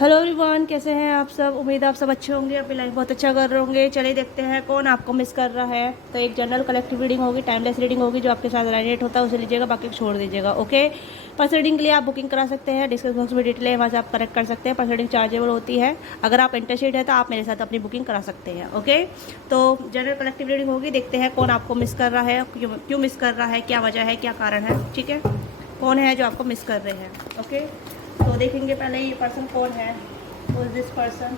Hello everyone, कैसे हैं आप सब। उम्मीद है आप सब अच्छे होंगे, अपनी लाइफ बहुत अच्छा कर रहे होंगे। चलिए देखते हैं कौन आपको मिस कर रहा है। तो एक जनरल कलेक्टिव रीडिंग होगी, टाइमलेस रीडिंग होगी, जो आपके साथ रेलेट होता है उसे लीजिएगा, बाकी छोड़ दीजिएगा। ओके, पर्सनल रीडिंग के लिए आप बुकिंग करा सकते हैं, डिस्क्रिप्शन बॉक्स में डिटेल है, वहाँ से आप कनेक्ट कर सकते हैं। पर्सनल रीडिंग चार्जेबल होती है। अगर आप इंटरेस्टेड है तो आप मेरे साथ अपनी बुकिंग करा सकते हैं। ओके, तो जनरल कलेक्टिव रीडिंग होगी, देखते हैं कौन आपको मिस कर रहा है, क्यों मिस कर रहा है, क्या वजह है, क्या कारण है। ठीक है, कौन है जो आपको मिस कर रहे हैं। ओके, तो देखेंगे पहले ये पर्सन कौन है, दिस पर्सन,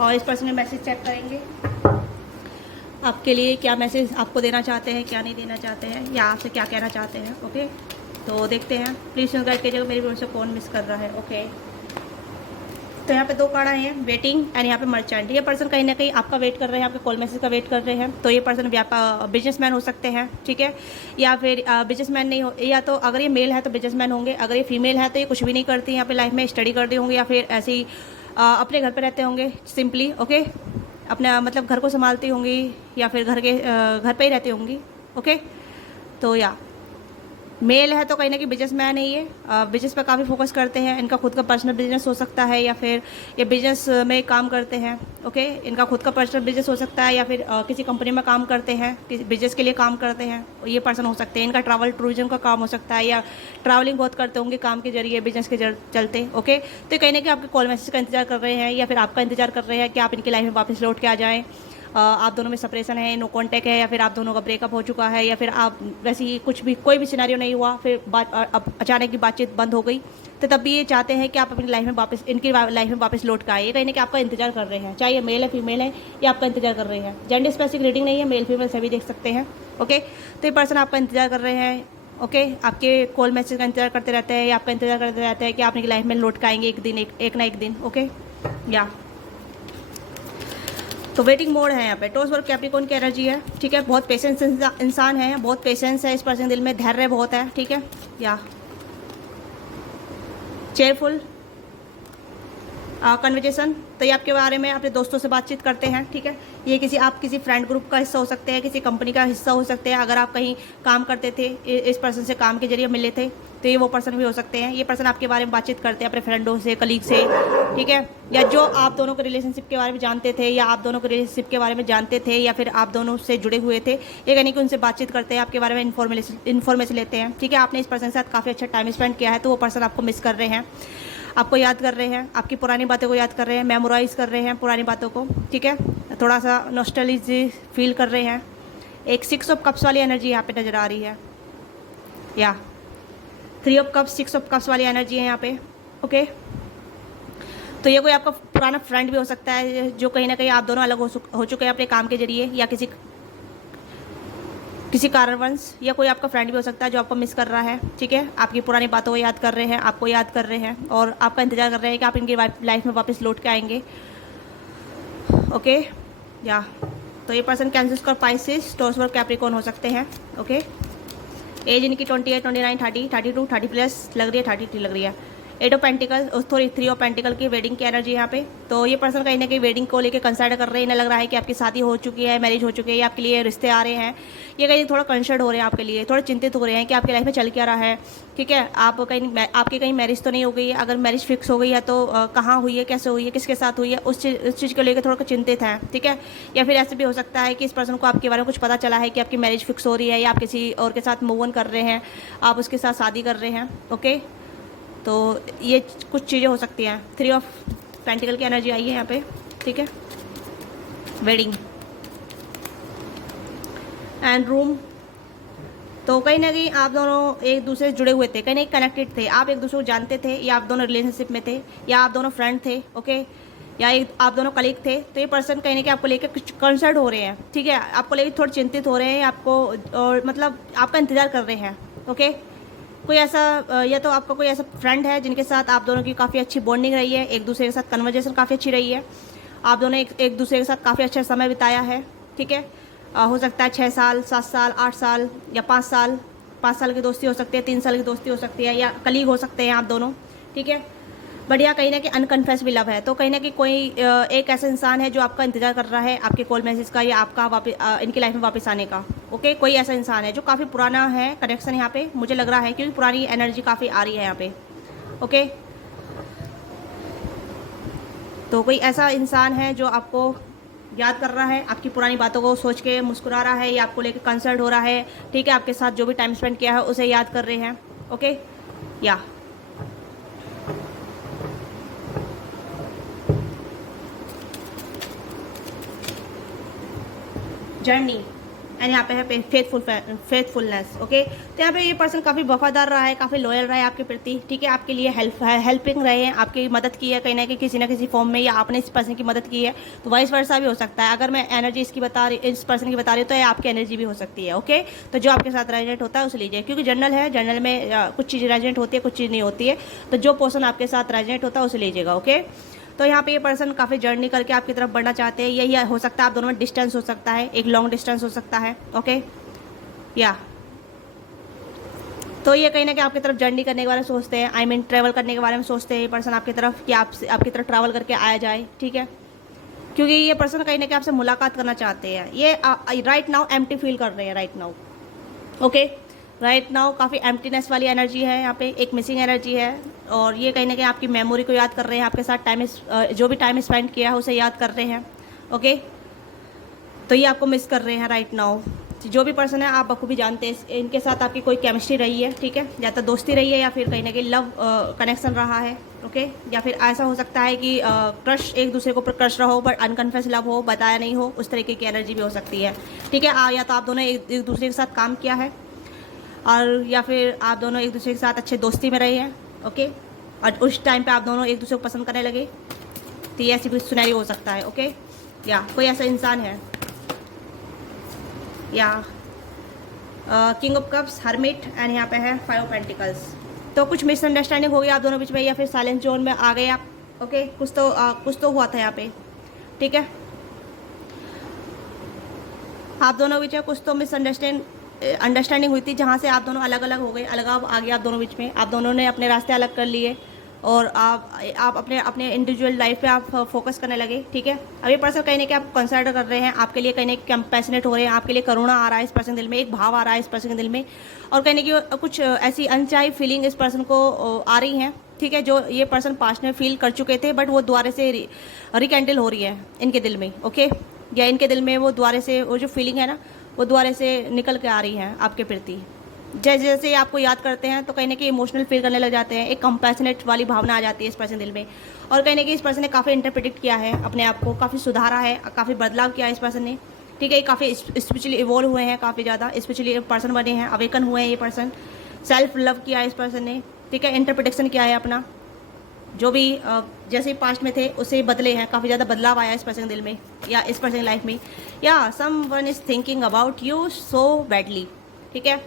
और इस पर्सन के मैसेज चेक करेंगे। आपके लिए क्या मैसेज आपको देना चाहते हैं, क्या नहीं देना चाहते हैं, या आपसे क्या कहना चाहते हैं। ओके, तो देखते हैं। प्लीज़ गाइड कीजिएगा मेरी वीडियो से कौन मिस कर रहा है। ओके, तो यहाँ पे दो कार्ड आए हैं, वेटिंग एंड यहाँ पे मर्चेंट। ये पर्सन कहीं ना कहीं आपका वेट कर रहे हैं, आपके कॉल मैसेज का वेट कर रहे हैं। तो ये पर्सन व्यापार बिजनेसमैन हो सकते हैं, ठीक है, या फिर बिजनेसमैन नहीं हो, या तो अगर ये मेल है तो बिजनेसमैन होंगे, अगर ये फीमेल है तो ये कुछ भी नहीं करती, यहाँ पे लाइफ में स्टडी करते होंगे, या फिर ऐसे ही अपने घर पर रहते होंगे सिंपली। ओके, अपना मतलब घर को संभालती होंगी, या फिर घर पे ही रहती होंगी। ओके, तो या मेल है तो कहीं ना कहीं बिजनेसमैन है ये, बिजनेस पर काफ़ी फोकस करते हैं। इनका खुद का पर्सनल बिजनेस हो सकता है, या फिर ये बिजनेस में काम करते हैं। ओके, इनका खुद का पर्सनल बिजनेस हो सकता है, या फिर किसी कंपनी में काम करते हैं, किसी बिजनेस के लिए काम करते हैं, ये पर्सन हो सकते हैं। इनका ट्रैवल टूरिज्म का काम हो सकता है, या ट्रैवलिंग बहुत करते होंगे काम के जरिए, बिजनेस के चलते। ओके, तो कहीं ना कहीं आपके कॉल मैसेज का इंतजार कर रहे हैं, या फिर आपका इंतजार कर रहे हैं कि आप इनकी लाइफ में वापस लौट के आ जाएँ। आप दोनों में सेपरेशन है, नो कांटेक्ट है, या फिर आप दोनों का ब्रेकअप हो चुका है, या फिर आप वैसे ही कुछ भी कोई भी सिनेरियो नहीं हुआ, फिर अब अचानक की बातचीत बंद हो गई, तो तब भी ये चाहते हैं कि आप अपनी लाइफ में वापस, इनकी लाइफ में वापस लौट के आए। कहीं ना कि आपका इंतजार कर रहे हैं, चाहे ये मेल है फीमेल है, ये आपका इंतजार कर रहे हैं। जेंडर स्पेसिफिक रीडिंग नहीं है, मेल फीमेल सभी देख सकते हैं। ओके, तो ये पर्सन आपका इंतजार कर रहे हैं। ओके, आपके कॉल मैसेज का इंतजार करते रहते हैं, या आपका इंतजार करते रहते हैं कि आप इनकी लाइफ में लौट के आएंगे एक दिन, एक ना एक दिन। ओके, या तो वेटिंग मोड है यहाँ पे। टॉस वर्क कैप्रिकॉर्न की एनर्जी है, ठीक है, बहुत पेशेंस इंसान है, बहुत पेशेंस है इस पर्सन दिल में, धैर्य बहुत है, ठीक है, या चेयरफुल कन्वर्जेशन। तो ये आपके बारे में अपने दोस्तों से बातचीत करते हैं, ठीक है। ये आप किसी फ्रेंड ग्रुप का हिस्सा हो सकते हैं, किसी कंपनी का हिस्सा हो सकते हैं। अगर आप कहीं काम करते थे, इस पर्सन से काम के जरिए मिले थे, तो ये वो पर्सन भी हो सकते हैं। ये पर्सन आपके बारे में बातचीत करते हैं अपने फ्रेंडों से, कलीग से, ठीक है, या जो आप दोनों के रिलेशनशिप के बारे में जानते थे, या आप दोनों के रिलेशनशिप के बारे में जानते थे, या फिर आप दोनों से जुड़े हुए थे, ये कहने कि उनसे बातचीत करते हैं, आपके बारे में इन्फॉर्मेशन लेते हैं, ठीक है। आपने इस पर्सन के साथ काफ़ी अच्छा टाइम स्पेंड किया है, तो वो पर्सन आपको मिस कर रहे हैं, आपको याद कर रहे हैं, आपकी पुरानी बातों को याद कर रहे हैं, मेमोराइज कर रहे हैं पुरानी बातों को, ठीक है, थोड़ा सा नॉस्टैल्जिया फील कर रहे हैं। एक 6 ऑफ कप्स वाली एनर्जी यहाँ पे नज़र आ रही है, या 3 ऑफ कप्स, 6 ऑफ कप्स वाली एनर्जी है यहाँ पे। ओके, तो ये कोई आपका पुराना फ्रेंड भी हो सकता है, जो कहीं ना कहीं आप दोनों अलग हो चुके हैं अपने काम के जरिए, या किसी कारणवश, या कोई आपका फ्रेंड भी हो सकता है जो आपको मिस कर रहा है, ठीक है, आपकी पुरानी बातों को याद कर रहे हैं, आपको याद कर रहे हैं, और आपका इंतजार कर रहे हैं कि आप इनकी लाइफ में वापस लौट के आएंगे। ओके, या तो ये पर्सन कैंसर और पाइसिस, टॉस वर्क कैप्रिकॉर्न हो सकते हैं। ओके, एज इनकी 28, 29, 30, 32, 30 प्लस लग रही है, 33 लग रही है। 8 of pentacle, sorry 3 of pentacle की वेडिंग की एनर्जी यहाँ पे। तो ये पर्सन कहीं ना कहीं वेडिंग को लेकर कंसिडर कर रहे हैं, इन्हें लग रहा है कि आपकी शादी हो चुकी है, मैरिज हो चुकी है, या आपके लिए रिश्ते आ रहे हैं, ये कहीं थोड़ा कंसर्न हो रहे हैं आपके लिए, थोड़ा चिंतित हो रहे हैं कि आपकी लाइफ में चल क्या रहा है, ठीक है। आपकी कहीं मैरिज तो नहीं हो गई है, अगर मैरिज फिक्स हो गई है तो कहाँ हुई है, कैसे हुई है, किसके साथ हुई है, उस चीज़ को लेकर थोड़ा चिंतित है, ठीक है। या फिर ऐसे भी हो सकता है कि इस पर्सन को आपके बारे में कुछ पता चला है कि आपकी मैरिज फिक्स हो रही है, या आप किसी और के साथ मूव ऑन कर रहे हैं, आप उसके साथ शादी कर रहे हैं। ओके, तो ये कुछ चीज़ें हो सकती हैं। 3 ऑफ पेंटिकल की एनर्जी आई है यहाँ पे, ठीक है, वेडिंग एंड रूम। तो कहीं ना कहीं आप दोनों एक दूसरे से जुड़े हुए थे, कहीं ना कहीं कनेक्टेड थे, आप एक दूसरे को जानते थे, या आप दोनों रिलेशनशिप में थे, या आप दोनों फ्रेंड थे। ओके, या आप दोनों कलीग थे। तो ये पर्सन कहीं ना कहीं आपको लेकर कुछ कंसर्न हो रहे हैं, ठीक है, आपको लेकर थोड़े चिंतित हो रहे हैं, आपको और मतलब आपका इंतजार कर रहे हैं। ओके, कोई ऐसा या तो आपका कोई ऐसा फ्रेंड है जिनके साथ आप दोनों की काफ़ी अच्छी बॉन्डिंग रही है, एक दूसरे के साथ कन्वर्जेशन काफ़ी अच्छी रही है, आप दोनों एक दूसरे के साथ काफ़ी अच्छा समय बिताया है, ठीक है। हो सकता है 6 साल, 7 साल, 8 साल, या 5 साल, 5 साल की दोस्ती हो सकती है, 3 साल की दोस्ती हो सकती है, या कलीग हो सकते हैं आप दोनों, ठीक है। बढ़िया, कहीं ना कहीं अनकन्फेस भी लव है। तो कहीं ना कहीं कोई एक ऐसा इंसान है जो आपका इंतजार कर रहा है, आपके कॉल मैसेज का, या आपका वापस इनकी लाइफ में वापस आने का। ओके, कोई ऐसा इंसान है जो काफ़ी पुराना है कनेक्शन यहाँ पे, मुझे लग रहा है, क्योंकि पुरानी एनर्जी काफ़ी आ रही है यहाँ पे। ओके, तो कोई ऐसा इंसान है जो आपको याद कर रहा है, आपकी पुरानी बातों को सोच के मुस्कुरा रहा है या आपको लेकर कंसर्न हो रहा है, ठीक है, आपके साथ जो भी टाइम स्पेंड किया है उसे याद कर रहे हैं। ओके, या जर्नी एंड यहाँ पे है फेथफुलनेस। ओके, तो यहाँ पे ये पर्सन काफ़ी वफादार रहा है, काफ़ी लॉयल रहा है आपके प्रति, ठीक है, आपके लिए हेल्पिंग रहे हैं, आपकी मदद की है कहीं ना कहीं किसी ना किसी फॉर्म में, या आपने इस पर्सन की मदद की है, तो वाइस वर्सा भी हो सकता है। अगर मैं एनर्जी इस पर्सन की बता रही हूँ तो ये आपकी एनर्जी भी हो सकती है। ओके, तो जो आपके साथ रेजोनेट होता है उसे लीजिए, क्योंकि जनरल है, जनरल में कुछ चीज़ रेजोनेट होती है, कुछ चीज़ नहीं होती है, तो जो पर्सन आपके साथ रेजोनेट होता है उसे लीजिएगा। ओके, तो यहाँ पे ये पर्सन काफ़ी जर्नी करके आपकी तरफ बढ़ना चाहते हैं, यही हो सकता है आप दोनों में डिस्टेंस हो सकता है, एक लॉन्ग डिस्टेंस हो सकता है। ओके, या तो ये कहीं ना कहीं आपकी तरफ जर्नी करने के बारे में सोचते हैं, आई मीन ट्रैवल करने के बारे में सोचते हैं ये पर्सन आपकी तरफ, कि आपकी तरफ ट्रैवल करके आया जाए, ठीक है, क्योंकि ये पर्सन कहीं ना कहीं आपसे मुलाकात करना चाहते हैं। ये राइट नाउ एम्प्टी फील कर रहे हैं right now. Okay, right now काफ़ी एम्प्टीनेस वाली एनर्जी है, यहाँ पे एक मिसिंग एनर्जी है, और ये कहीं ना कहीं आपकी मेमोरी को याद कर रहे हैं, आपके साथ जो भी टाइम स्पेंड किया है उसे याद कर रहे हैं। ओके, तो ये आपको मिस कर रहे हैं राइट नाउ। जो भी पर्सन है आप बखूबी जानते हैं, इनके साथ आपकी कोई केमिस्ट्री रही है, ठीक है, या तो दोस्ती रही है या फिर कहीं ना कहीं लव कनेक्शन रहा है। ओके, या फिर ऐसा हो सकता है कि क्रश, एक दूसरे के ऊपर क्रश रहा हो बट अनकन्फेस लव हो, बताया नहीं हो, उस तरीके की एनर्जी भी हो सकती है, ठीक है। या तो आप दोनों एक दूसरे के साथ काम किया है, और या फिर आप दोनों एक दूसरे के साथ अच्छे दोस्ती में रहे हैं। ओके, और उस टाइम पे आप दोनों एक दूसरे को पसंद करने लगे, तो ये ऐसी कोई सिनेरियो हो सकता है। ओके, या कोई ऐसा इंसान है, या king of cups, hermit, and यहाँ पे है 5 ऑफ पेंटिकल्स। तो कुछ मिसअंडरस्टैंडिंग हो गई आप दोनों बीच में, या फिर साइलेंस जोन में आ गए आप। ओके, कुछ तो हुआ था यहाँ पे, ठीक है, आप दोनों बीच में कुछ तो अंडरस्टैंडिंग हुई थी, जहाँ से आप दोनों अलग अलग हो गए, अलगाव आ गया आप दोनों बीच में, आप दोनों ने अपने रास्ते अलग कर लिए, और आप अपने इंडिविजुअल लाइफ पे आप फोकस करने लगे, ठीक है। अब ये पर्सन कहीं ना कहीं आप कंसिडर कर रहे हैं, आपके लिए कहीं ना कहीं कंपैशनेट हो रहे हैं, आपके लिए करुणा आ रहा है इस पर्सन के दिल में, एक भाव आ रहा है इस पर्सन के दिल में, और कहीं ना कहीं कुछ ऐसी अनचाही फीलिंग इस पर्सन को आ रही हैं, ठीक है, जो ये पर्सन पास्ट में फील कर चुके थे, बट वो दोबारा से रिकेंडल हो रही है इनके दिल में। ओके, या इनके दिल में वो दोबारा से वो जो फीलिंग है ना, वो दोबारा से निकल के आ रही है आपके प्रति। जैसे जैसे आपको याद करते हैं तो कहीं ना कहीं इमोशनल फील करने लग जाते हैं, एक कंपैशनेट वाली भावना आ जाती है इस पर्सन दिल में, और कहीं ना कहीं इस पर्सन ने काफ़ी इंटरप्रेट किया है अपने आप को, काफ़ी सुधारा है, काफ़ी बदलाव किया है इस पर्सन ने, ठीक है, काफ़ी स्पिरिचुअली इवॉल्व हुए हैं, काफ़ी ज़्यादा स्पिरिचुअली पर्सन बने हैं, अवेकन हुए हैं ये पर्सन, सेल्फ लव किया है इस पर्सन ने, ठीक है, इंटरप्रिटेशन किया है अपना, जो भी जैसे पास्ट में थे उससे बदले हैं, काफ़ी ज़्यादा बदलाव आया इस पर्सन दिल में या इस पर्सन लाइफ में, या someone is thinking about you so badly, ठीक है।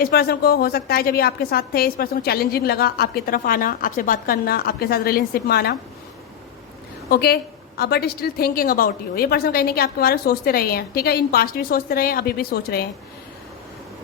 इस पर्सन को हो सकता है जब ये आपके साथ थे, इस पर्सन को चैलेंजिंग लगा आपकी तरफ आना, आपसे बात करना, आपके साथ रिलेशनशिप में आना। Okay, but still thinking about you, ये पर्सन कहीं ना कहीं आपके बारे में सोचते रहे हैं, ठीक है, इन पास्ट भी सोचते रहे हैं, अभी भी सोच रहे हैं,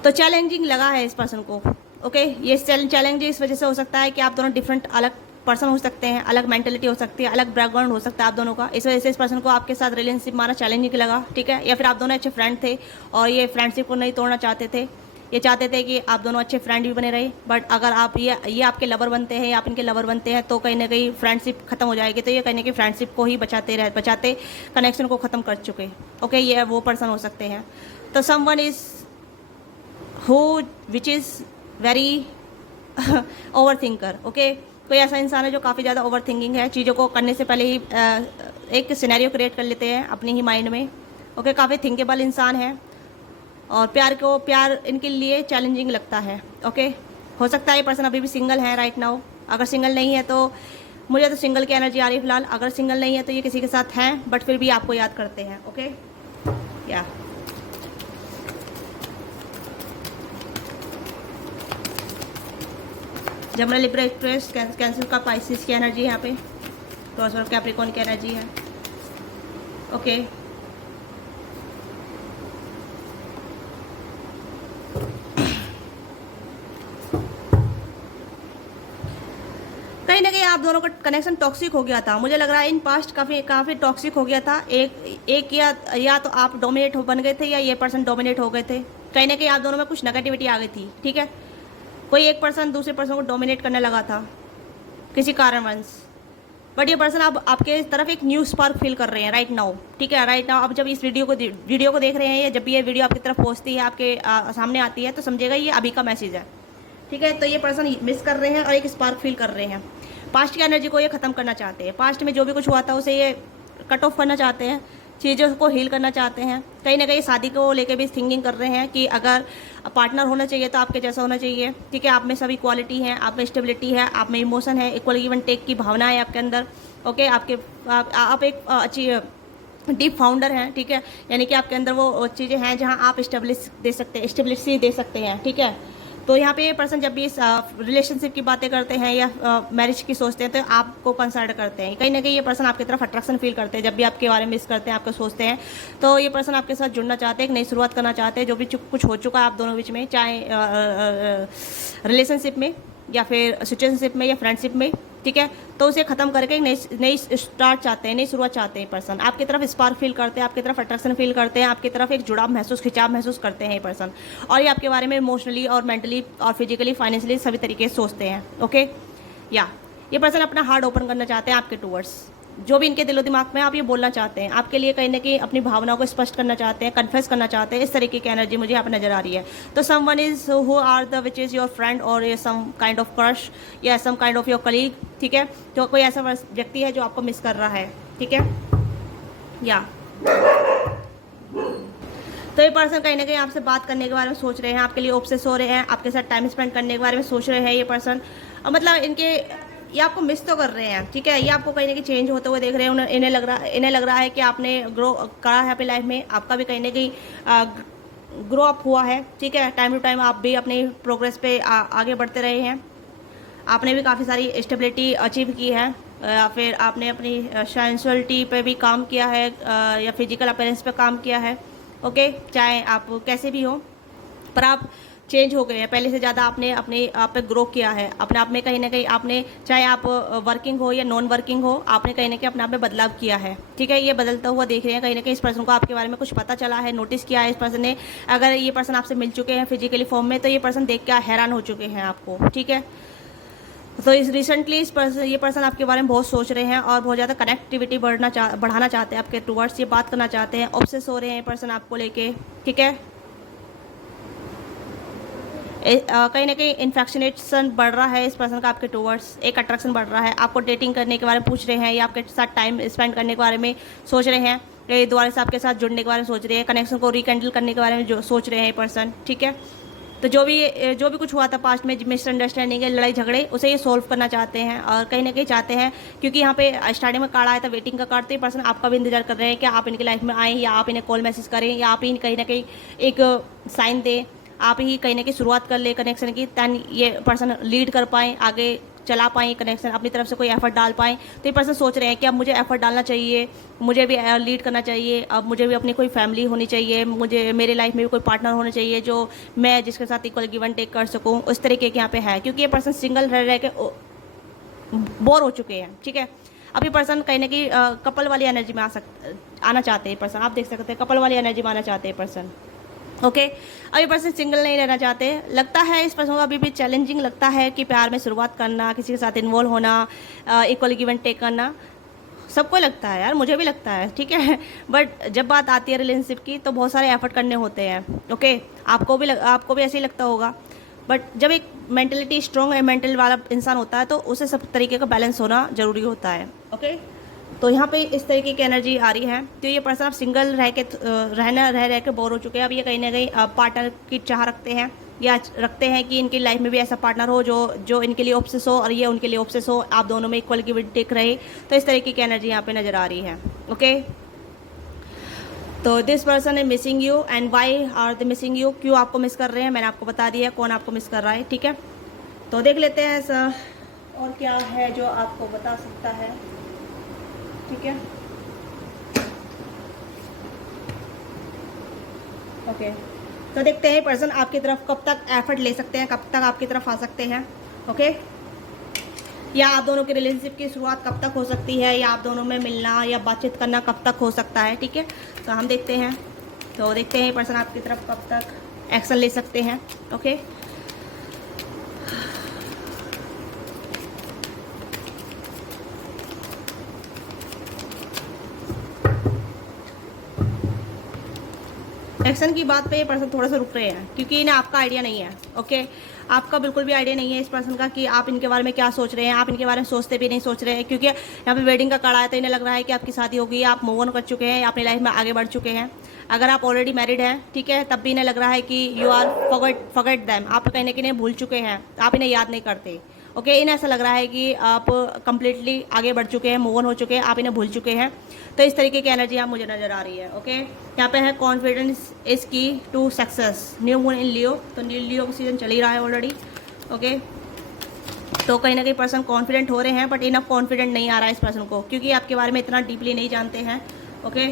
तो चैलेंजिंग लगा है इस पर्सन को। ओके, ये चैलेंज इस वजह से हो सकता है कि आप दोनों डिफरेंट अलग पर्सन हो सकते हैं, अलग मेंटेलिटी हो सकती है, अलग बैकग्राउंड हो सकता है आप दोनों का, इस वजह से इस पर्सन को आपके साथ रिलेशनशिप माना चैलेंजिंग लगा, ठीक है, या फिर आप दोनों अच्छे फ्रेंड थे और ये फ्रेंडशिप को नहीं तोड़ना चाहते थे, ये चाहते थे कि आप दोनों अच्छे फ्रेंड भी बने रहे, बट अगर आप ये आपके लवर बनते हैं या आप इनके लवर बनते हैं तो कहीं ना कहीं फ्रेंडशिप खत्म हो जाएगी, तो ये कहीं ना कहीं फ्रेंडशिप को ही बचाते कनेक्शन को ख़त्म कर चुके। ओके, ये वो पर्सन हो सकते हैं। तो someone is who which is very over thinker. Okay, कोई ऐसा इंसान है जो काफ़ी ज़्यादा ओवर थिंकिंग है, चीज़ों को करने से पहले ही एक सिनेरियो क्रिएट कर लेते हैं अपनी ही माइंड में। ओके, काफ़ी थिंकेबल इंसान है, और प्यार इनके लिए चैलेंजिंग लगता है। ओके, हो सकता है ये पर्सन अभी भी सिंगल है राइट नाउ, अगर सिंगल नहीं है तो मुझे तो सिंगल की एनर्जी आ रही है फिलहाल, अगर सिंगल नहीं है तो ये किसी के साथ हैं बट फिर भी आपको याद करते हैं। ओके, या जमना लिब्रा एक्सप्रेस कैंसिल का पाइसिस की एनर्जी है यहाँ पे, टॉरस और कैप्रिकॉर्न की एनर्जी है। ओके, कहीं ना कहीं आप दोनों का कनेक्शन टॉक्सिक हो गया था, मुझे लग रहा है इन पास्ट काफ़ी टॉक्सिक हो गया था। एक या तो आप डोमिनेट बन गए थे या ये पर्सन डोमिनेट हो गए थे, कहीं ना कहीं आप दोनों में कुछ नेगेटिविटी आ गई थी, ठीक है, कोई एक पर्सन दूसरे पर्सन को डोमिनेट करने लगा था किसी कारणवश, बट ये पर्सन अब आपके तरफ एक न्यू स्पार्क फील कर रहे हैं राइट नाउ, ठीक है। राइट नाउ अब जब इस वीडियो को देख रहे हैं, या जब भी ये वीडियो आपकी तरफ पहुंचती है, आपके सामने आती है, तो समझेगा ये अभी का मैसेज है, ठीक है। तो ये पर्सन मिस कर रहे हैं और एक स्पार्क फील कर रहे हैं। पास्ट की एनर्जी को ये ख़त्म करना चाहते हैं। पास्ट में जो भी कुछ हुआ था उसे ये कट ऑफ करना चाहते हैं, चीज़ों को हील करना चाहते हैं। कहीं ना कहीं शादी को लेके भी थिंकिंग कर रहे हैं कि अगर पार्टनर होना चाहिए तो आपके जैसा होना चाहिए, ठीक है। आप में सभी क्वालिटी है, आप में स्टेबिलिटी है, आप में इमोशन है, इक्वल गिव एंड टेक की भावना है आपके अंदर, ओके। आप एक अच्छी डीप फाउंडर हैं, ठीक है। यानी कि आपके अंदर वो चीज़ें हैं जहाँ आप स्टेबिलिटी दे सकते हैं, ठीक है। तो यहाँ पे ये पर्सन जब भी इस रिलेशनशिप की बातें करते हैं या मैरिज की सोचते हैं, तो आपको कंसल्ट करते हैं। कहीं ना कहीं ये पर्सन आपकी तरफ अट्रैक्शन फील करते हैं। जब भी आपके बारे में मिस करते हैं, आपको सोचते हैं, तो ये पर्सन आपके साथ जुड़ना चाहते हैं, एक नई शुरुआत करना चाहते हैं। जो भी कुछ हो चुका है आप दोनों बीच में, चाहे रिलेशनशिप में या फिर सिचुएशनशिप में या फ्रेंडशिप में, ठीक है, तो उसे खत्म करके नई स्टार्ट चाहते हैं, नई शुरुआत चाहते हैं। पर्सन आपकी तरफ स्पार्क फील करते हैं, आपकी तरफ अट्रैक्शन फील करते हैं, आपकी तरफ एक जुड़ाव महसूस, खिंचाव महसूस करते हैं ये पर्सन। और ये आपके बारे में इमोशनली और मेंटली और फिजिकली, फाइनेंशियली सभी तरीके से सोचते हैं, ओके। या ये पर्सन अपना हार्ट ओपन करना चाहते हैं आपके टूवर्ड्स। जो भी इनके दिलो दिमाग में आप ये बोलना चाहते हैं, आपके लिए कहीं ना कहीं अपनी भावनाओं को स्पष्ट करना चाहते हैं, कन्फेस करना चाहते हैं। इस तरीके की एनर्जी मुझे यहाँ पर नजर आ रही है। तो someone is who are the which is your friend और सम काइंड ऑफ क्रश या some kind of your colleague, ठीक है। तो कोई ऐसा व्यक्ति है जो आपको मिस कर रहा है, ठीक है। या तो ये पर्सन कहीं ना कहीं आपसे बात करने के बारे में सोच रहे हैं, आपके लिए ऑब्सेस हो रहे हैं, आपके साथ टाइम स्पेंड करने के बारे में सोच रहे हैं ये पर्सन। और मतलब ये आपको मिस तो कर रहे हैं, ठीक है। ये आपको कहीं ना कहीं चेंज होते हुए देख रहे हैं। इन्हें लग रहा है कि आपने ग्रो करा है अपनी लाइफ में, आपका भी कहीं ना कहीं ग्रो अप हुआ है, ठीक है। टाइम टू टाइम आप भी अपनी प्रोग्रेस पे आगे बढ़ते रहे हैं। आपने भी काफ़ी सारी स्टेबिलिटी अचीव की है, या फिर आपने अपनी सेंसुअलिटी पे भी काम किया है, या फिजिकल अपीयरेंस पे काम किया है, ओके। चाहे आप कैसे भी हो, पर आप चेंज हो गए हैं। पहले से ज़्यादा आपने अपने आप पे ग्रो किया है। अपने आप में कहीं ना कहीं आपने, चाहे आप वर्किंग हो या नॉन वर्किंग हो, आपने कहीं ना कहीं अपने आप में बदलाव किया है, ठीक है। ये बदलता हुआ देख रहे हैं। कहीं ना कहीं इस पर्सन को आपके बारे में कुछ पता चला है, नोटिस किया है इस पर्सन ने। अगर ये पर्सन आपसे मिल चुके हैं फिजिकली फॉर्म में, तो ये पर्सन देख के हैरान हो चुके हैं आपको, ठीक है। तो इस रिसेंटली ये पर्सन आपके बारे में बहुत सोच रहे हैं और बहुत ज़्यादा कनेक्टिविटी बढ़ाना चाहते हैं आपके टूवर्ड्स। ये बात करना चाहते हैं, ऑब्सेस हो रहे हैं ये पर्सन आपको लेके, ठीक है। कहीं ना कहीं इन्फेक्शनेशन बढ़ रहा है इस पर्सन का आपके टूवर्ड्स, एक अट्रैक्शन बढ़ रहा है। आपको डेटिंग करने के बारे में पूछ रहे हैं, या आपके साथ टाइम स्पेंड करने के बारे में सोच रहे हैं, या दोबारा से आपके साथ जुड़ने के बारे में सोच रहे हैं, कनेक्शन को रिकैंडल करने के बारे में जो सोच रहे हैं ये पर्सन, ठीक है। तो जो भी कुछ हुआ था पास्ट में, मिसअंडरस्टैंडिंग है, लड़ाई झगड़े, उसे ये सोल्व करना चाहते हैं। और कहीं ना कहीं चाहते हैं, क्योंकि यहाँ पे स्टार्टिंग में कार्ड आया था वेटिंग का कार्ड, तो ये पर्सन आपका भी इंतजार कर रहे हैं कि आप इनकी लाइफ में आएँ, या आप इन्हें कॉल मैसेज करें, या आप ही कहीं ना कहीं एक साइन दें, आप ही कहीं ना कहीं शुरुआत कर ले कनेक्शन की, तन ये पर्सन लीड कर पाएँ, आगे चला पाएँ कनेक्शन, अपनी तरफ से कोई एफर्ट डाल पाएँ। तो ये पर्सन सोच रहे हैं कि अब मुझे एफर्ट डालना चाहिए, मुझे भी लीड करना चाहिए, अब मुझे भी अपनी कोई फैमिली होनी चाहिए, मुझे मेरे लाइफ में भी कोई पार्टनर होना चाहिए जो मैं जिसके साथ इक्वल गिव एंड टेक कर सकूँ। उस तरीके के यहाँ पे है, क्योंकि ये पर्सन सिंगल रह के बोर हो चुके हैं, ठीक है। अब ये पर्सन कहीं ना कहीं कपल वाली एनर्जी में आना चाहते हैं पर्सन। आप देख सकते हैं कपल वाली एनर्जी में आना चाहते हैं पर्सन, ओके। अब ये पर्सन सिंगल नहीं रहना चाहते। लगता है इस पर्सन को अभी भी चैलेंजिंग लगता है कि प्यार में शुरुआत करना, किसी के साथ इन्वॉल्व होना, इक्वल गिव एंड टेक करना, सबको लगता है यार, मुझे भी लगता है, ठीक है। बट जब बात आती है रिलेशनशिप की, तो बहुत सारे एफर्ट करने होते हैं, ओके। आपको भी ऐसे ही लगता होगा। बट जब एक मेंटलिटी स्ट्रॉन्ग मेंटल वाला इंसान होता है, तो उसे सब तरीके का बैलेंस होना जरूरी होता है, ओके। तो यहाँ पे इस तरीके की एनर्जी आ रही है। तो ये पर्सन अब सिंगल रह के बोर हो चुके हैं। अब ये कहीं ना कहीं पार्टनर की चाह रखते हैं, या रखते हैं कि इनकी लाइफ में भी ऐसा पार्टनर हो जो इनके लिए ऑब्सेस हो और ये उनके लिए ऑब्सेस हो, आप दोनों में इक्वल गिव एंड टेक रहे। तो इस तरीके की एनर्जी यहाँ पे नज़र आ रही है, ओके। तो दिस पर्सन है missing you, and why are they missing you, क्यों आपको मिस कर रहे हैं, मैंने आपको बता दिया कौन आपको मिस कर रहा है, ठीक है। तो देख लेते हैं सर और क्या है जो आपको बता सकता है, ठीक है, ओके। तो देखते हैं पर्सन आपकी तरफ कब तक एफर्ट ले सकते हैं, कब तक आपकी तरफ आ सकते हैं, ओके। या आप दोनों की रिलेशनशिप की शुरुआत कब तक हो सकती है, या आप दोनों में मिलना या बातचीत करना कब तक हो सकता है, ठीक है। तो हम देखते हैं, तो देखते हैं पर्सन आपकी तरफ कब तक एक्शन ले सकते हैं, ओके। एक्शन की बात पे ये पर्सन थोड़ा सा रुक रहे हैं क्योंकि इन्हें आपका आइडिया नहीं है। ओके, आपका बिल्कुल भी आइडिया नहीं है इस पर्सन का कि आप इनके बारे में क्या सोच रहे हैं। आप इनके बारे में सोचते भी नहीं सोच रहे हैं, क्योंकि यहाँ पे वेडिंग का कार्ड आया तो इन्हें लग रहा है कि आपकी शादी हो गई, आप मूव ऑन कर चुके हैं, अपनी लाइफ में आगे बढ़ चुके हैं। अगर आप ऑलरेडी मैरिड हैं, ठीक है, तब भी इन्हें लग रहा है कि यू आर फॉरगेट देम, आप कहीं ना कहीं भूल चुके हैं, आप इन्हें याद नहीं करते। ओके, इन्हें ऐसा लग रहा है कि आप कंप्लीटली आगे बढ़ चुके हैं, मूव ऑन हो चुके हैं, आप इन्हें भूल चुके हैं। तो इस तरीके की एनर्जी यहाँ मुझे नज़र आ रही है। ओके, यहाँ पे है confidence is key to success, new moon in Leo, तो न्यू लियो का सीजन चल ही रहा है ऑलरेडी। ओके, तो कहीं ना कहीं पर्सन कॉन्फिडेंट हो रहे हैं, बट इनफ कॉन्फिडेंट नहीं आ रहा है इस पर्सन को, क्योंकि आपके बारे में इतना डीपली नहीं जानते हैं। ओके,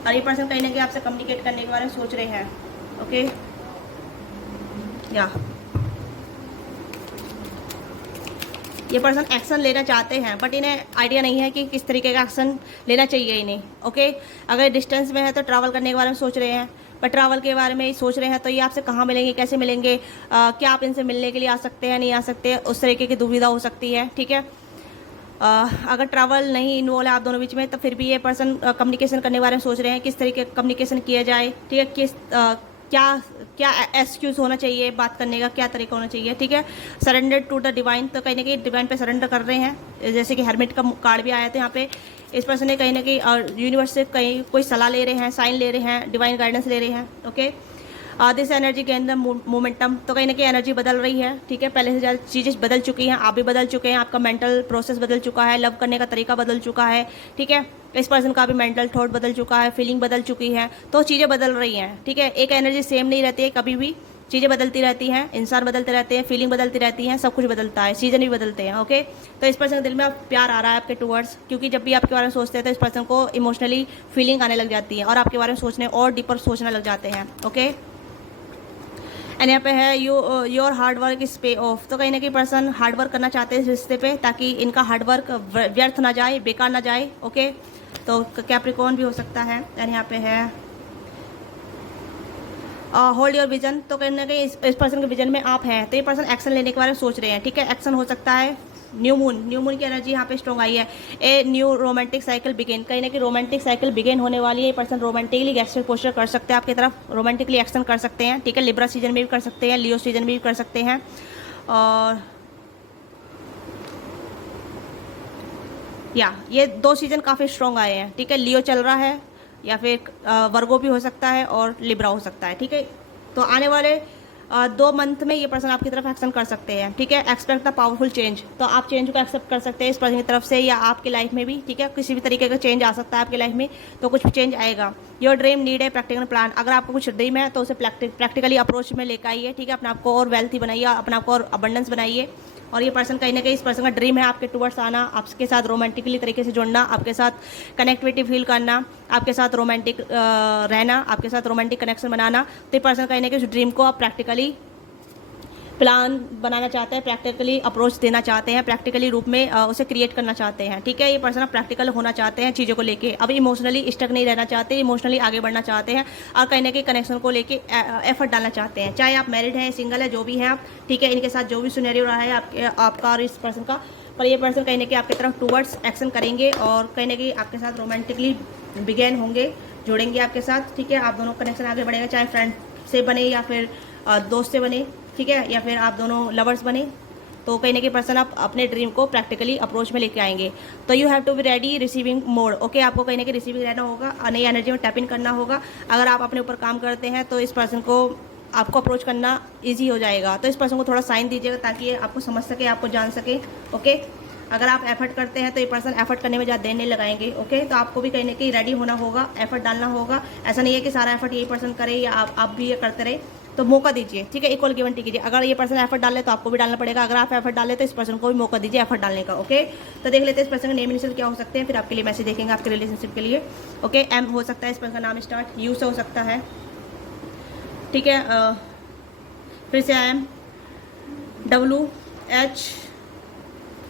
और ये पर्सन कहीं ना कहीं आपसे कम्युनिकेट करने के बारे में सोच रहे हैं। ओके, या ये पर्सन एक्शन लेना चाहते हैं, बट इन्हें आइडिया नहीं है कि किस तरीके का एक्शन लेना चाहिए इन्हें। ओके, अगर डिस्टेंस में है तो ट्रैवल करने के बारे में सोच रहे हैं, बट ट्रैवल के बारे में सोच रहे हैं तो ये आपसे कहाँ मिलेंगे, कैसे मिलेंगे, क्या आप इनसे मिलने के लिए आ सकते हैं, नहीं आ सकते, उस तरीके की दुविधा हो सकती है। ठीक है, अगर ट्रैवल नहीं इन्वॉल्व है आप दोनों बीच में, तो फिर भी ये पर्सन कम्युनिकेशन करने के बारे में सोच रहे हैं, किस तरीके का कम्युनिकेशन किया जाए। ठीक है, क्या क्या एक्सक्यूज़ होना चाहिए बात करने का, क्या तरीका होना चाहिए। ठीक है, सरेंडर टू द डिवाइन, तो कहीं ना कहीं डिवाइन पे सरेंडर कर रहे हैं। जैसे कि हेरमिट का कार्ड भी आया था यहाँ पे, इस पर्सन ने कहीं ना कहीं यूनिवर्स से कहीं कोई सलाह ले रहे हैं, साइन ले रहे हैं, डिवाइन गाइडेंस ले रहे हैं। ओके, दिस एनर्जी के अंदर मोमेंटम, तो कहीं ना कहीं एनर्जी बदल रही है। ठीक है, पहले से ज़्यादा चीज़ें बदल चुकी हैं, आप भी बदल चुके हैं, आपका मेंटल प्रोसेस बदल चुका है, लव करने का तरीका बदल चुका है। ठीक है, इस पर्सन का भी मेंटल थॉट बदल चुका है, फीलिंग बदल चुकी है, तो चीज़ें बदल रही हैं। ठीक है, एक एनर्जी सेम नहीं रहती है कभी भी, चीज़ें बदलती रहती हैं, इंसान बदलते रहते हैं, फीलिंग बदलती रहती हैं, सब कुछ बदलता है, सीजन भी बदलते हैं। ओके, तो इस पर्सन के दिल में अब प्यार आ रहा है आपके टूवर्ड्स, क्योंकि जब भी आपके बारे में सोचते हैं तो इस पर्सन को इमोशनली फीलिंग आने लग जाती है और आपके बारे में सोचने और डीपर सोचने लग जाते हैं। ओके, एंड यहाँ पे है योर हार्ड वर्क इज पे ऑफ, तो कहीं ना कहीं पर्सन हार्ड वर्क करना चाहते हैं इस रिश्ते पे, ताकि इनका हार्ड वर्क व्यर्थ ना जाए, बेकार ना जाए। ओके, तो कैप्रिकॉर्न भी हो सकता है। एंड यहाँ पे है होल्ड योर विजन, तो कहीं ना कहीं इस पर्सन के विजन में आप हैं, तो ये पर्सन एक्शन लेने के बारे में सोच रहे हैं। ठीक है, एक्शन हो सकता है। न्यू मून की एनर्जी यहाँ पे स्ट्रॉन्ग आई है। A new romantic cycle begin, कहीं ना कहीं रोमांटिक साइकिल बिगेन होने वाली है। ये पर्सन रोमांटिकली गेस्चर पोस्टर कर सकते हैं आपकी तरफ, रोमांटिकली एक्शन कर सकते हैं। ठीक है, लिब्रा सीजन में भी कर सकते हैं, लियो सीजन में भी कर सकते हैं। और या ये 2 सीजन काफ़ी स्ट्रॉन्ग आए हैं। ठीक है, लियो चल रहा है, या फिर वर्गो भी हो सकता है और लिब्रा हो सकता है। ठीक है, तो आने वाले 2 मंथ में ये पर्सन आपकी तरफ एक्शन कर सकते हैं। ठीक है, एक्सपेक्ट द पावरफुल चेंज, तो आप चेंज को एक्सेप्ट कर सकते हैं इस पर्सन की तरफ से, या आपकी लाइफ में भी। ठीक है, किसी भी तरीके का चेंज आ सकता है आपकी लाइफ में, तो कुछ चेंज आएगा। योर ड्रीम नीड है प्रैक्टिकल प्लान, अगर आपको कुछ ड्रीम है तो उसे प्रैक्टिकली अप्रोच में लेकर आइए। ठीक है, अपने आपको और वेल्थी बनाइए, अपने आपको और अबंडेंस बनाइए। और ये पर्सन कहीं ना कहीं इस पर्सन का ड्रीम है आपके टूवर्ड्स आना, आपके साथ रोमांटिकली तरीके से जुड़ना, आपके साथ कनेक्टिविटी फील करना, आपके साथ रोमांटिक रहना, आपके साथ रोमांटिक कनेक्शन बनाना। तो ये पर्सन कहीं ना कहीं उस ड्रीम को आप प्रैक्टिकली प्लान बनाना चाहते हैं, प्रैक्टिकली अप्रोच देना चाहते हैं, प्रैक्टिकली रूप में उसे क्रिएट करना चाहते हैं। ठीक है, ये पर्सन प्रैक्टिकल होना चाहते हैं चीज़ों को लेके, अब इमोशनली स्टक नहीं रहना चाहते, इमोशनली आगे बढ़ना चाहते हैं, और कहीं ना कहीं कनेक्शन को लेके एफर्ट डालना चाहते हैं। चाहे आप मैरिड हैं, सिंगल है, जो भी हैं आप। ठीक है, इनके साथ जो भी सिनेरियो रहा है आपका और इस पर्सन का, पर ये पर्सन कहीं ना कहीं आपकी तरफ टूवर्ड्स एक्शन करेंगे, और कहीं ना कहीं आपके साथ रोमांटिकली बिगेन होंगे, जुड़ेंगे आपके साथ। ठीक है, आप दोनों कनेक्शन आगे बढ़ेगा, चाहे फ्रेंड से बने या फिर दोस्त से बने। ठीक है, या फिर आप दोनों लवर्स बने, तो कहीं ना कहीं पर्सन आप अपने ड्रीम को प्रैक्टिकली अप्रोच में लेके आएंगे। तो you have to be ready receiving mode. Okay, आपको कहीं ना कहीं रिसीविंग रहना होगा, नई एनर्जी में टैप इन करना होगा। अगर आप अपने ऊपर काम करते हैं तो इस पर्सन को आपको अप्रोच करना ईजी हो जाएगा। तो इस पर्सन को थोड़ा साइन दीजिएगा ताकि ये आपको समझ सके, आपको जान सके। ओके, अगर आप एफर्ट करते हैं तो ये पर्सन एफर्ट करने में ज़्यादा देर नहीं लगाएंगे। ओके, तो आपको भी कहीं ना कहीं रेडी होना होगा, एफर्ट डालना होगा। ऐसा नहीं है कि सारा एफर्ट यही पर्सन करे या आप भी ये करते रहे, तो मौका दीजिए। ठीक है, इक्वल गिवन टेक कीजिए। अगर ये पर्सन एफर्ट डाले तो आपको भी डालना पड़ेगा, अगर आप एफर्ट डाले तो इस पर्सन को भी मौका दीजिए एफर्ट डालने का। ओके, तो देख लेते हैं इस पर्सन के नेम इनिशियल क्या हो सकते हैं, फिर आपके लिए मैसेज देखेंगे आपके रिलेशनशिप के लिए। ओके, एम हो सकता है इस पर्सन का नाम स्टार्ट, यू से हो सकता है। ठीक है, फिर से M, W H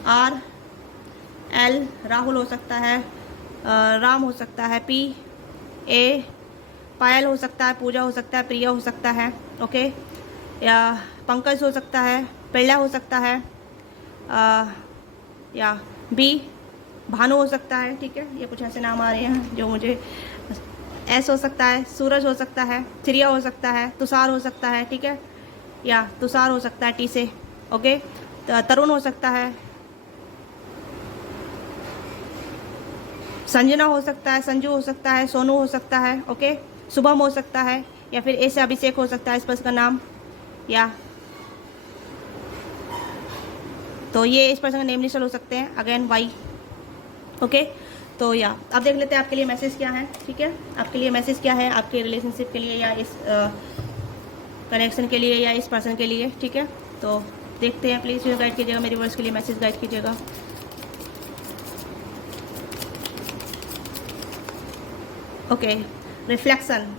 R L, Rahul हो सकता है, राम हो सकता है, पी ए, पायल हो सकता है, पूजा हो सकता है, प्रिया हो सकता है। ओके, या पंकज हो सकता है, पेड़ा हो सकता है, या बी भानु हो सकता है। ठीक है, ये कुछ ऐसे नाम आ रहे हैं जो मुझे एस हो सकता है, सूरज हो सकता है, चिड़िया हो सकता है, तुषार हो सकता है, ठीक है, या तुषार हो सकता है टी से, ओके। तरुण हो सकता है, संजना हो सकता है, संजू हो सकता है, सोनू हो सकता है, ओके। शुभम हो सकता है, या फिर ए से अभिषेक हो सकता है इस पर्सन का नाम, या तो ये इस पर्सन का नेम इनिशियल हो सकते हैं, अगेन वाई, ओके। तो या अब देख लेते हैं आपके लिए मैसेज क्या है, ठीक है, आपके लिए मैसेज क्या है, आपके रिलेशनशिप के लिए या इस कनेक्शन के लिए या इस पर्सन के लिए, ठीक है। तो देखते हैं, प्लीज़ गाइड कीजिएगा, मेरे वर्ड्स के लिए मैसेज गाइड कीजिएगा। ओके, रिफ्लेक्शन,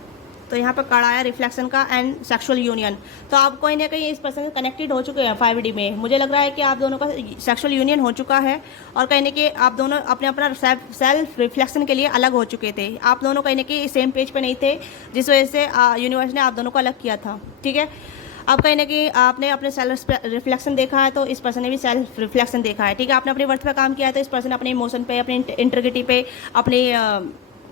तो यहाँ पर कार्ड आया रिफ्लेक्शन का एंड सेक्सुअल यूनियन। तो आप कहीं ना कहीं इस पर्सन से कनेक्टेड हो चुके हैं 5D में। मुझे लग रहा है कि आप दोनों का सेक्सुअल यूनियन हो चुका है और कहीं ना कहीं आप दोनों अपने अपना सेल्फ रिफ्लेक्शन के लिए अलग हो चुके थे। आप दोनों कहीं ना कहीं सेम पेज पे नहीं थे, जिस वजह से यूनिवर्स ने आप दोनों को अलग किया था, ठीक है। अब कहीं ना कहीं आपने अपने सेल्फ रिफ्लेक्शन देखा है, तो इस पर्सन ने भी सेल्फ रिफ्लेक्शन देखा है, ठीक है। आपने अपने वर्थ पे काम किया है, तो इस पर्सन ने अपने इमोशन पे, अपनी इंटीग्रिटी पे, अपनी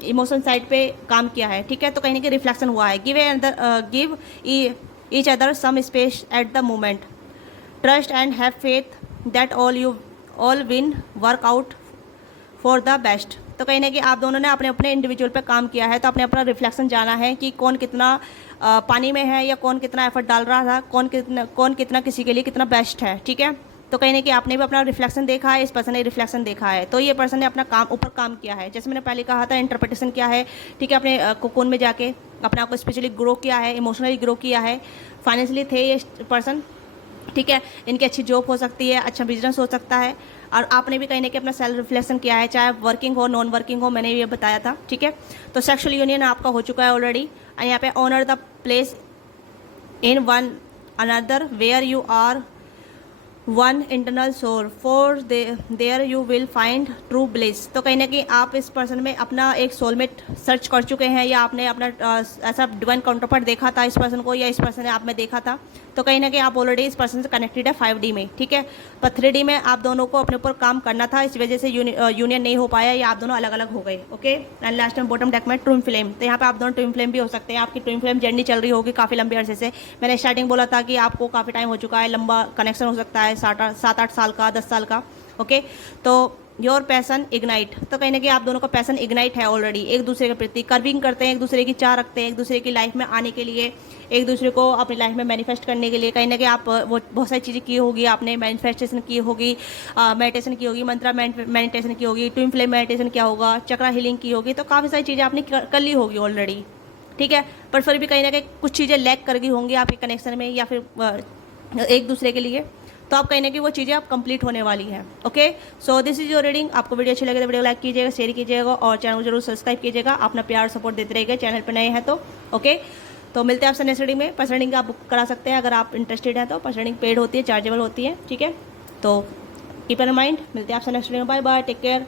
इमोशन साइड पे काम किया है, ठीक है। तो कहीं ना कहीं रिफ्लेक्शन हुआ है। Give each other some space at the moment, trust and have faith that all will work out for the best. तो कहीं ना कहीं आप दोनों ने अपने अपने इंडिविजुअल पे काम किया है, तो अपने अपना रिफ्लेक्शन जाना है कि कौन कितना पानी में है या कौन कितना एफर्ट डाल रहा था, कौन कितना किसी के लिए कितना बेस्ट है, ठीक है। तो कहीं ना कहीं आपने भी अपना रिफ्लेक्शन देखा है, इस पर्सन ने रिफ्लेक्शन देखा है, तो ये पर्सन ने अपना काम ऊपर काम किया है। जैसे मैंने पहले कहा था, इंटरप्रिटेशन क्या है, ठीक है। अपने कोकोन में जाके अपने आप को स्पेशली ग्रो किया है, इमोशनली ग्रो किया है, फाइनेंशियली थे ये पर्सन, ठीक है। इनकी अच्छी जॉब हो सकती है, अच्छा बिजनेस हो सकता है, और आपने भी कहीं ना कहीं अपना सेल्फ रिफ्लेक्शन किया है, चाहे वर्किंग हो नॉन वर्किंग हो, मैंने ये बताया था, ठीक है। तो सेक्सुअल यूनियन आपका हो चुका है ऑलरेडी। एंड यहाँ पे honour the place in one another where you are one internal soul for there you will find true bliss. तो कहीं ना कहीं आप इस पर्सन में अपना एक सोलमेट सर्च कर चुके हैं, या आपने अपना ऐसा डिवाइन काउंटरपार्ट देखा था इस पर्सन को, या इस पर्सन ने आप में देखा था। तो कहीं ना कहीं आप ऑलरेडी इस पर्सन से कनेक्टेड है 5D में, ठीक है। पर 3D में आप दोनों को अपने ऊपर काम करना था, इस वजह से यूनियन नहीं हो पाया, या आप दोनों अलग अलग हो गए, ओके। एंड लास्ट में बॉटम डेक में ट्विन फ्लेम, तो यहाँ पे आप दोनों ट्विन फ्लेम भी हो सकते हैं। आपकी ट्विन फ्लेम जर्नी चल रही होगी काफ़ी लंबे अरसे से। मैंने स्टार्टिंग बोला था कि आपको काफ़ी टाइम हो चुका है, लंबा कनेक्शन हो सकता है, 7-8 साल का, 10 साल का, ओके। तो योर पैसन इग्नाइट, तो कहीं ना कहीं आप दोनों का पैसन इग्नाइट है ऑलरेडी, एक दूसरे के प्रति कर्विंग करते हैं, एक दूसरे की चाह रखते हैं, एक दूसरे की लाइफ में आने के लिए, एक दूसरे को अपनी लाइफ में मैनिफेस्ट करने के लिए। कहीं ना कहीं आप वो बहुत सारी चीज़ें की होगी, आपने मैनिफेस्टेशन की होगी, मेडिटेशन की होगी, मंत्रा मेडिटेशन की होगी, ट्विन फ्लेम मेडिटेशन किया होगा, चक्रा हीलिंग की होगी, तो काफ़ी सारी चीज़ें आपने कर ली होगी ऑलरेडी, ठीक है। पर फिर भी कहीं ना कहीं कुछ चीज़ें लैक कर गई होंगी आपके कनेक्शन में, या फिर एक दूसरे के लिए। तो आप कहीं ना कहीं वो चीज़ें आप कंप्लीट होने वाली हैं, okay. So this is your reading. आपको वीडियो अच्छी लगे तो वीडियो लाइक कीजिएगा, शेयर कीजिएगा, और चैनल को जरूर सब्सक्राइब कीजिएगा। अपना प्यार सपोर्ट देते रहिएगा, चैनल पर नए हैं तो, ओके। तो मिलते हैं आपसे नेक्स्ट रीडिंग में। पर्सनल रीडिंग आप बुक करा सकते हैं अगर आप इंटरेस्टेड हैं तो। पर्सनल रीडिंग पेड होती है, चार्जेबल होती है, ठीक है। तो कीप इन माइंड, मिलते हैं आपसे नेक्स्ट रीडिंग में। Bye bye, take care.